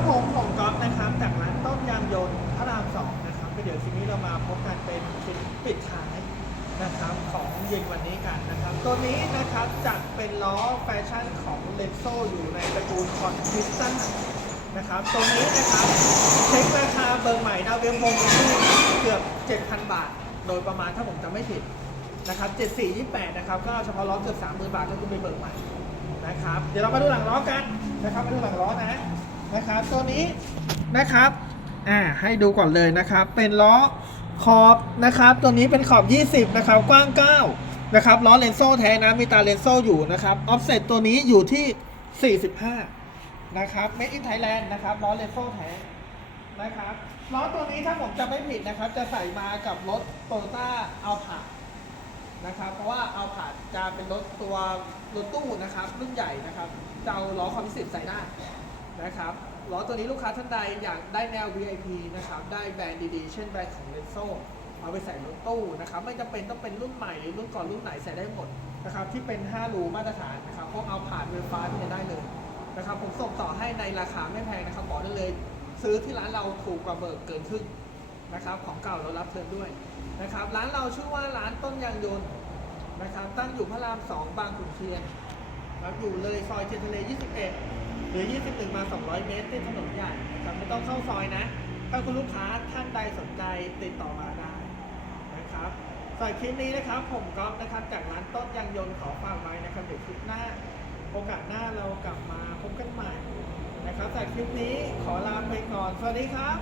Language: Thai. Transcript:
ครับผมผมก๊อฟนะครับจากร้านต้มยำยนต์พระรามสองนะครับก็เดี๋ยวทีนี้เรามาพบกันเป็นปิดปิดท้ายนะครับของเย็นวันนี้กันนะครับ ตัวนี้นะครับจัดเป็นล้อแฟชั่นของเลนโซอยู่ในตระกูลคอนคริสตันนะครับตัวนี้นะครับเช็คราคาเบอร์ใหม่ดาวเวียงพงที่เกือบ 7,000 บาท โดยประมาณถ้าผมจำไม่ผิดนะครับ7428 นะครับ ก็เฉพาะล้อเกือบ 30,000 บาทก็คือเป็นเบอร์ใหม่นะครับ เดี๋ยวเรามาดูหลังล้อกันนะครับมาดูหลังล้อนะ นะครับตัวนี้นะครับอ่าให้ดูก่อนเลยนะครับ เป็นล้อขอบนะครับ ตัวนี้เป็นขอบ 20 นะครับ กว้าง 9 นะครับล้อเลนโซ่แท้นะมีตาเลนโซ่อยู่นะครับออฟเซตตัวนี้อยู่ที่ 45 นะครับ Made in Thailand นะครับล้อเลนโซ่แท้นะครับล้อตัวนี้ถ้าผมจำไม่ผิดนะครับ จะใส่มากับรถโตโยต้าอัลพานะครับเพราะว่าอาผ่านจะเป็นรถตัวรถตู้นะครับรุ่นใหญ่นะครับจะเอาล้อความพิเศษใส่ได้ นะครับล้อตัวนี้ลูกค้าท่านใดอยากได้แนว VIP นะครับได้แบรนด์ดีๆ เช่นแบรนด์ของเลนโซเอาไปใส่รถตู้นะครับไม่จำเป็นต้องเป็นรุ่นใหม่หรือรุ่นก่อนรุ่นไหนใส่ได้หมดนะครับที่เป็น 5 รูมาตรฐานนะครับพวกเอาผ่านไฟฟ้าที่จะได้เลยนะครับผมส่งต่อให้ในราคาไม่แพงนะครับบอกได้เลย ซื้อที่ร้านเราถูกกว่าเบิกเกินครึ่งนะครับของเก่าเรารับเทินด้วยนะครับร้านเราชื่อว่าร้านต้นยางยนต์นะครับตั้งอยู่พระราม 2 บางขุนเทียน ครับอยู่เลยซอยเทียนทะเล 21 หรือ 21 มา 200 เมตรที่ถนนใหญ่นะครับไม่ต้องเข้าซอยนะ ถ้าคุณลูกค้าท่านใดสนใจติดต่อมาได้นะครับสำหรับคลิปนี้นะครับ ผมก๊อฟนะครับ จากร้านต้นยางยนต์ขอฝากไว้นะครับเดี๋ยวคลิปหน้า โอกาสหน้าเรากลับมาพบกันใหม่นะครับแต่คลิปนี้ขอลาไปก่อน สวัสดีครับ